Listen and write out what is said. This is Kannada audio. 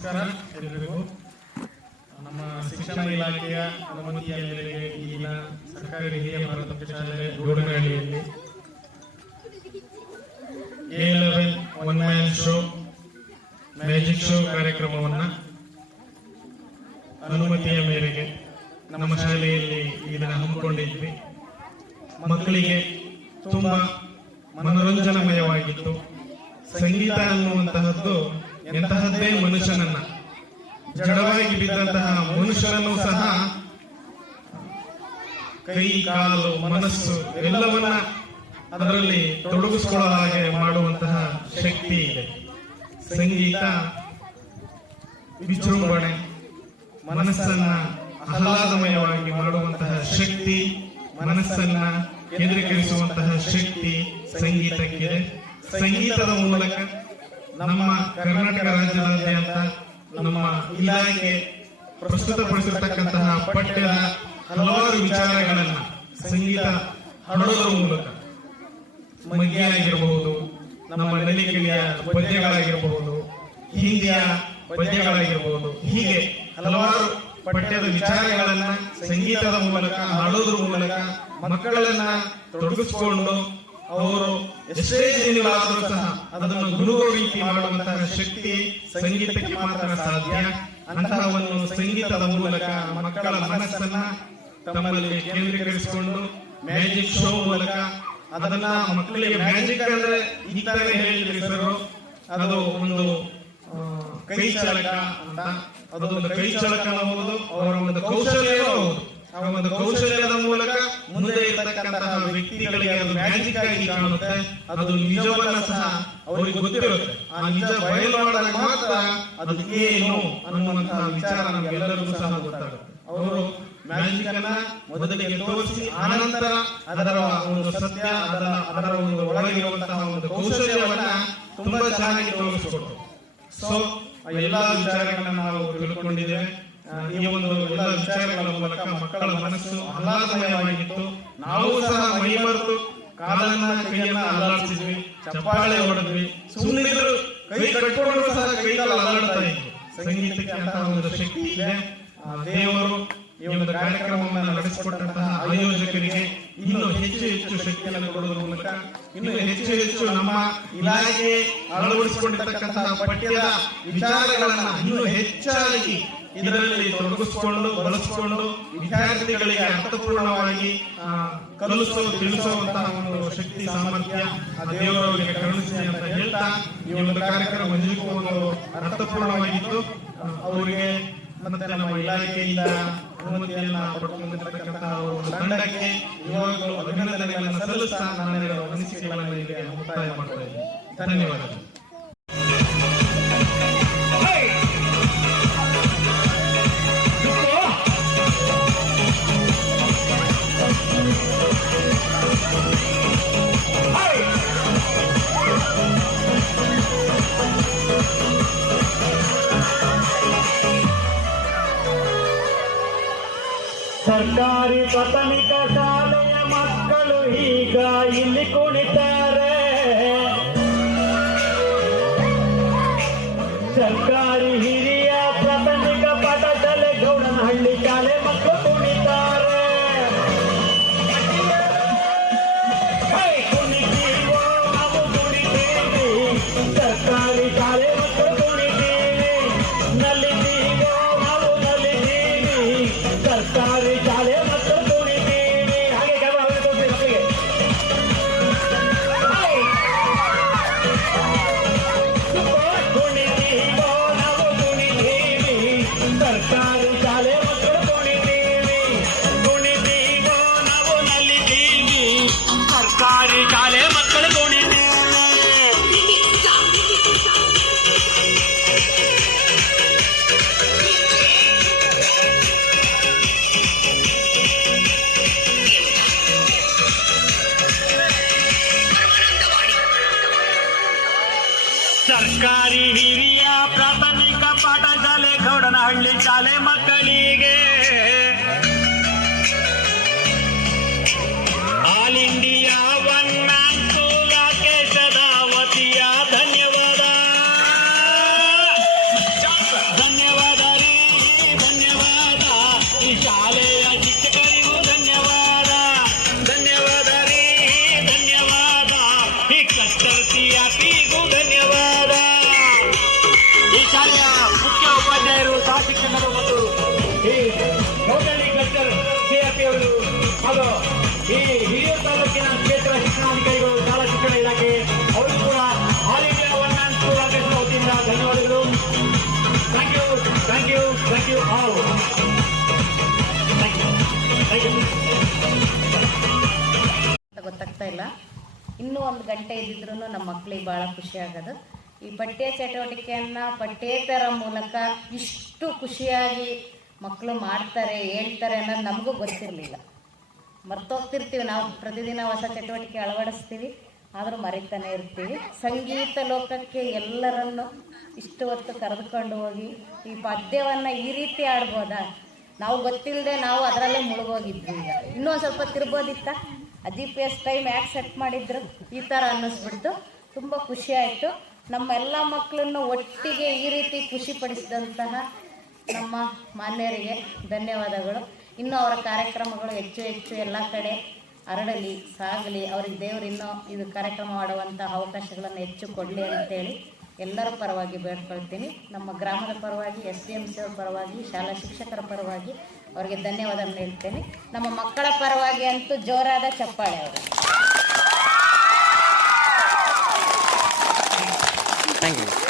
ನಮಸ್ಕಾರ ಎಲ್ಲರಿಗೂ. ನಮ್ಮ ಶಿಕ್ಷಣ ಇಲಾಖೆಯ ಅನುಮತಿಯ ಮೇರೆಗೆ ಈ ದಿನ ಸರ್ಕಾರಿ ಹಿರಿಯ ಪ್ರಾಥಮಿಕ ಶಾಲೆ ಗೋಡನಹಳ್ಳಿಯಲ್ಲಿ A11 one man show magic show ಕಾರ್ಯಕ್ರಮವನ್ನು ಅನುಮತಿಯ ಮೇರೆಗೆ ನಮ್ಮ ಶಾಲೆಯಲ್ಲಿ ಈ ದಿನ ಹಮ್ಮಿಕೊಂಡಿದ್ವಿ. ಮಕ್ಕಳಿಗೆ ತುಂಬಾ ಮನೋರಂಜನಮಯವಾಗಿತ್ತು. ಸಂಗೀತ ಅನ್ನುವಂತಹದ್ದು ಎಂತಹದ್ದೇ ಮನುಷ್ಯನನ್ನ, ಜಡವಾಗಿ ಬಿದ್ದಂತಹ ಮನುಷ್ಯನನ್ನು ಸಹ ಕೈ, ಕಾಲು, ಮನಸ್ಸು ಎಲ್ಲವನ್ನ ಅದರಲ್ಲಿ ತೊಡಗಿಸಿಕೊಳ್ಳೋ ಹಾಗೆ ಮಾಡುವಂತಹ ಶಕ್ತಿ ಇದೆ. ಸಂಗೀತ ವಿಜೃಂಭಣೆ, ಮನಸ್ಸನ್ನ ಆಹ್ಲಾದಮಯವಾಗಿ ಮಾಡುವಂತಹ ಶಕ್ತಿ, ಮನಸ್ಸನ್ನ ಕೇಂದ್ರೀಕರಿಸುವಂತಹ ಶಕ್ತಿ ಸಂಗೀತಕ್ಕಿದೆ. ಸಂಗೀತದ ಮೂಲಕ ನಮ್ಮ ಕರ್ನಾಟಕ ರಾಜ್ಯದಾದ್ಯಂತ ನಮ್ಮ ಇಲಾಖೆ ಪ್ರಸ್ತುತಪಡಿಸಿರ್ತಕ್ಕಂತಹ ಪಠ್ಯದ ಹಲವಾರು ವಿಚಾರಗಳನ್ನ ಸಂಗೀತ ಹಾಡೋದ್ರ ಮೂಲಕ, ಮಗ್ಗಿ ಆಗಿರಬಹುದು, ನಮ್ಮ ನಲಿಕೆಯ ಪದ್ಯಗಳಾಗಿರಬಹುದು, ಹಿಂದಿಯ ಪದ್ಯಗಳಾಗಿರಬಹುದು, ಹೀಗೆ ಹಲವಾರು ಪಠ್ಯದ ವಿಚಾರಗಳನ್ನ ಸಂಗೀತದ ಮೂಲಕ ಹಾಡೋದ್ರ ಮೂಲಕ ಮಕ್ಕಳನ್ನ ತೊಡಗಿಸಿಕೊಂಡು ಅವರು ಎಷ್ಟೇ ದಿನಗಳಾದರೂ ಸಹ ಅದನ್ನು ಗುರುವ ರೀತಿ ಮಾಡುವಂತಹ ಶಕ್ತಿ ಸಂಗೀತಕ್ಕೆ ಮಾತ್ರ ಸಾಧ್ಯ. ಅಂತಹ ಒಂದು ಸಂಗೀತದ ಮೂಲಕ ಮಕ್ಕಳ ಮನಸ್ಸನ್ನ ತಮ್ಮಲ್ಲಿ ಕೇಂದ್ರೀಕರಿಸಿಕೊಂಡು ಮ್ಯಾಜಿಕ್ ಶೋ ಮೂಲಕ ಅದನ್ನ ಮಕ್ಕಳಿಗೆ ಮ್ಯಾಜಿಕ್ ಅಂದ್ರೆ ಈ ತರ ಹೇಳಿದ್ರಿ ಸರ್, ಅದು ಒಂದು ಕೈ ಚಳಕ ಅಂತ, ಅದೊಂದು ಕೈ ಚಳಕ ಅನ್ನಬಹುದು, ಅವರ ಒಂದು ಕೌಶಲ್ಯ ಹೌದು. ಆ ಒಂದು ಕೌಶಲ್ಯದ ಮೂಲಕ ಮುಂದೆ ಇರತಕ್ಕಂತಹ ವ್ಯಕ್ತಿಗಳಿಗೆ ಅದು ಮ್ಯಾಜಿಕ್ ಆಗಿ ಕಾಣುತ್ತೆ. ಅದು ನಿಜವನ್ನ ಸಹ ಅವರಿಗೆ ಗೊತ್ತಿರುತ್ತೆ. ಆ ನಿಜ ಬಯಲು ಮಾಡಿದಾಗ ಮಾತ್ರ ಅದು ಏನು ಅನ್ನುವಂತಹ ವಿಚಾರ ನಮಗೆಲ್ಲರಿಗೂ ಸಹ ಗೊತ್ತಾಗುತ್ತೆ. ಅವರು ಮ್ಯಾಜಿಕ್ ಅನ್ನ ಮೊದಲಿಗೆ ತೋರಿಸಿ ಆನಂತರ ಅದರ ಒಂದು ಸತ್ಯ, ಅದರ ಒಂದು ಒಳಗಿರುವಂತಹ ಒಂದು ಕೌಶಲ್ಯವನ್ನ ತುಂಬಾ ಚೆನ್ನಾಗಿ ತೋರಿಸಿಕೊಟ್ರು. ಸೊ ಎಲ್ಲಾ ವಿಚಾರಗಳನ್ನ ನಾವು ತಿಳ್ಕೊಂಡಿದ್ದೇವೆ. ಈ ಒಂದು ಎಲ್ಲ ವಿಚಾರಗಳ ಮೂಲಕ ಮಕ್ಕಳ ಮನಸ್ಸು ಆಹ್ಲಾದಮಯವಾಗಿತ್ತು. ನಾವು ಸಹ ಮೈ ಮರೆತು ಕಾಲನ್ನ ಕೈಯನ್ನ ಅಲ್ಲಾಡಿಸಿದ್ವಿ, ಚಪ್ಪಾಳೆ ಹೊಡೆದ್ವಿ, ಸುಮ್ಮನಿದ್ರು ಕೈ ಕಟ್ಕೊಂಡ್ರು ಸಹ ಕೈ ಕಾಲ ಅಲ್ಲಾಡ್ತಾ ಇದ್ವಿ. ಸಂಗೀತಕ್ಕೆ ಅಂತಹ ಒಂದು ಶಕ್ತಿ ಇದೆ. ದೇವರು ಈ ಒಂದು ಕಾರ್ಯಕ್ರಮವನ್ನು ನಡೆಸಿಕೊಟ್ಟಂತಹ ಆಯೋಜಕರಿಗೆ ಇನ್ನೂ ಹೆಚ್ಚು ಹೆಚ್ಚು ಶಕ್ತಿಯನ್ನು ಕೊಡುವುದರ ಮೂಲಕ ಇನ್ನೂ ಹೆಚ್ಚು ಹೆಚ್ಚು ನಮ್ಮ ಇಲಾಖೆ ಅಳವಡಿಸಿಕೊಂಡಿರ್ತಕ್ಕಂತಹ ಪಠ್ಯದ ವಿಚಾರಗಳನ್ನ ಇನ್ನೂ ಹೆಚ್ಚಾಗಿ ಇದರಲ್ಲಿ ತೊಡಗಿಸಿಕೊಂಡು ಬಳಸಿಕೊಂಡು ವಿದ್ಯಾರ್ಥಿಗಳಿಗೆ ಅರ್ಥಪೂರ್ಣವಾಗಿ ತಿಳಿಸುವಂತಹ ಒಂದು ಶಕ್ತಿ ಸಾಮರ್ಥ್ಯ ಆ ದೇವರವರಿಗೆ ಕರುಣಿಸಲಿ ಅಂತ ಹೇಳ್ತಾ, ಈ ಒಂದು ಕಾರ್ಯಕ್ರಮ ನಿಜಕ್ಕೂ ಒಂದು ಅರ್ಥಪೂರ್ಣವಾಗಿತ್ತು. ಅವರಿಗೆ ಮತ್ತೆ ನಮ್ಮ ಇಲಾಖೆಯಿಂದ ಅನುಮತಿಯನ್ನ ಪಡೆದುಕೊಂಡಿರ್ತಕ್ಕಂತಹ ತಂಡಕ್ಕೆ ಇವಾಗಲೂ ಅಭಿನಂದನೆಗಳನ್ನು ಸಲ್ಲಿಸ್ತಾ ನನ್ನ ಅನಿಸಿಕೆಗಳನ್ನು ಇಲ್ಲಿ ಮುಕ್ತಾಯ ಮಾಡ್ತಾ ಇದ್ದೀನಿ. ಧನ್ಯವಾದಗಳು. ಸರ್ಕಾರಿ ಪ್ರಾಥಮಿಕ ಶಾಲೆಯ ಮಕ್ಕಳು ಈಗ ಇಲ್ಲಿ ಕುಣಿತಾರೆ. ಸರ್ಕಾರಿ ಹಿರಿಯ ಪ್ರಾಥಮಿಕ ಪಾಠಶಾಲೆ ಗೌಡನಹಳ್ಳಿ ಶಾಲೆ ಮಕ್ಕಳು ಕುಣಿತಾರೆ. ಕುಣಿತೀವೋ ನಾವು ಕುಣಿತೀವಿ, ಸರ್ಕಾರಿ ಶಾಲೆ ಮಕ್ಕಳು ಕುಣಿತೀವಿ. ನಲಿತೀವೋ ನಾವು ನಲಿತೀವಿ, ಸರ್ಕಾರಿ ಶಾಲೆ ಮಕ್ಕಳು ಕುಣಿತೀವಿ. ಹಾಗೆ ಕೆಲವು ಮಕ್ಕಳಿಗೆ ಕುಣಿತೀವೋ ನಾವು ಕುಣಿತೀವಿ, ಸರ್ಕಾರಿ ಶಾಲೆ ಮಕ್ಕಳು ಕುಣಿತೀವಿ. ಕುಣಿತೀವೋ ನಾವು ನಲಿತೀವಿ, ಸರ್ಕಾರಿ ಶಾಲೆ ಮಕ್ಕಳು ಕುಣಿತೀವಿ. ಸರ್ಕಾರಿ ಹಿರಿಯ ಪ್ರಾಥಮಿಕ ಪಾಠಶಾಲೆ ಗೌಡನಹಳ್ಳಿ ಶಾಲೆ ಶಾಲಾ ಶಿಕ್ಷಕರು ಮತ್ತು ಈ ಕೌಟಲ್ಯ ಕ್ಲಸ್ಟರ್ ಸಿಆರ್ಪಿ ಅವರು ಹಾಗೂ ಈ ಹಿರಿಯೂರು ತಾಲೂಕಿನ ಕ್ಷೇತ್ರ ಶಿಕ್ಷಣಾಧಿಕಾರಿಗಳು ಶಾಲಾ ಶಿಕ್ಷಣ ಇಲಾಖೆ ಅವರು ಕೂಡ all India one man school office ವತಿಯಿಂದ ಧನ್ಯವಾದಗಳು. Thank you thank you thank you all. Thank you. ಗೊತ್ತಾಗ್ತಾ ಇಲ್ಲ. ಇನ್ನೂ 1 ಗಂಟೆ ಇದ್ದಿದ್ರು ನಮ್ಮ ಮಕ್ಕಳಿಗೆ ಭಾಳ ಖುಷಿ ಆಗೋದು. ಈ ಪಠ್ಯ ಚಟುವಟಿಕೆಯನ್ನು ಪಠ್ಯೇತರ ಮೂಲಕ ಇಷ್ಟು ಖುಷಿಯಾಗಿ ಮಕ್ಕಳು ಮಾಡ್ತಾರೆ ಹೇಳ್ತಾರೆ ಅನ್ನೋದು ನಮಗೂ ಗೊತ್ತಿರಲಿಲ್ಲ. ಮರ್ತೋಗ್ತಿರ್ತೀವಿ ನಾವು, ಪ್ರತಿದಿನ ಹೊಸ ಚಟುವಟಿಕೆ ಅಳವಡಿಸ್ತೀವಿ, ಆದರೂ ಮರಿತಾನೆ ಇರ್ತೀವಿ. ಸಂಗೀತ ಲೋಕಕ್ಕೆ ಎಲ್ಲರನ್ನು ಇಷ್ಟು ಹೊತ್ತು ಕರೆದುಕೊಂಡು ಹೋಗಿ ಈ ಪದ್ಯವನ್ನು ಈ ರೀತಿ ಆಡ್ಬೋದಾ, ನಾವು ಗೊತ್ತಿಲ್ಲದೆ ನಾವು ಅದರಲ್ಲೇ ಮುಳುಗೋಗಿದ್ವಿ. ಈಗ ಇನ್ನೂ ಒಂದು ಸ್ವಲ್ಪ ತಿರ್ಬೋದಿತ್ತ, GPS ಟೈಮ್ ಯಾಕೆ ಸೆಟ್ ಮಾಡಿದ್ರು, ಈ ಥರ ಅನ್ನಿಸ್ಬಿಡ್ತು. ತುಂಬ ಖುಷಿ ಆಯಿತು. ನಮ್ಮ ಎಲ್ಲ ಮಕ್ಕಳನ್ನು ಒಟ್ಟಿಗೆ ಈ ರೀತಿ ಖುಷಿಪಡಿಸಿದಂತಹ ನಮ್ಮ ಮಾನ್ಯರಿಗೆ ಧನ್ಯವಾದಗಳು. ಇನ್ನೂ ಅವರ ಕಾರ್ಯಕ್ರಮಗಳು ಹೆಚ್ಚು ಹೆಚ್ಚು ಎಲ್ಲ ಕಡೆ ಹರಡಲಿ, ಸಾಗಲಿ. ಅವ್ರಿಗೆ ದೇವರು ಇನ್ನೂ ಇದು ಕಾರ್ಯಕ್ರಮ ಮಾಡುವಂಥ ಅವಕಾಶಗಳನ್ನು ಹೆಚ್ಚು ಕೊಡಲಿ ಅಂತೇಳಿ ಎಲ್ಲರ ಪರವಾಗಿ ಬೇಡ್ಕೊಳ್ತೀನಿ. ನಮ್ಮ ಗ್ರಾಮದ ಪರವಾಗಿ, SDMC ಅವ್ರ ಪರವಾಗಿ, ಶಾಲಾ ಶಿಕ್ಷಕರ ಪರವಾಗಿ ಅವರಿಗೆ ಧನ್ಯವಾದವನ್ನು ಹೇಳ್ತೇನೆ. ನಮ್ಮ ಮಕ್ಕಳ ಪರವಾಗಿ ಅಂತೂ ಜೋರಾದ ಚಪ್ಪಾಳೆ ಅವರು. Thank you.